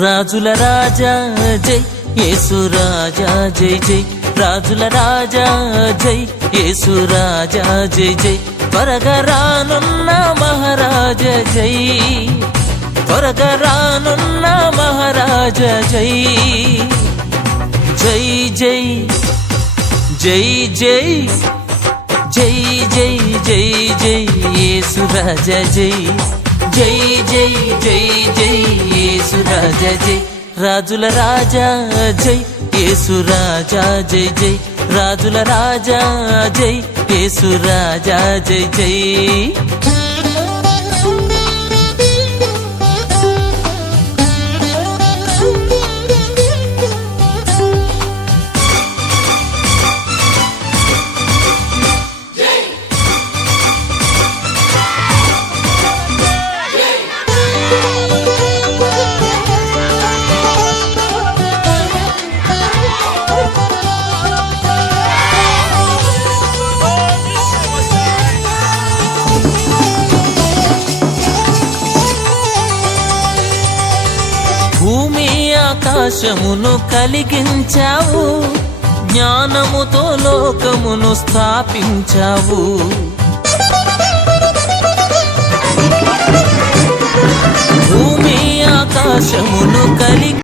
రాజుల రాజా జై యేసు రాజా జై జై రాజుల రాజా జై యేసు రాజా జై జై త్వరగా రానున్న మహారాజ జై త్వరగా రానున్న మహారాజ జై జై జై జై జై జై జై జై జై యేసు రాజా జై జై జై జై జై యేసు రాజా జై రాజుల రాజా జై యేసు రాజా జై జై రాజుల రాజా జై యేసు రాజా జై జై భూమి ఆకాశమును కలిగించావు జ్ఞానముతో లోకమును స్థాపించావు భూమి ఆకాశమును కలిగి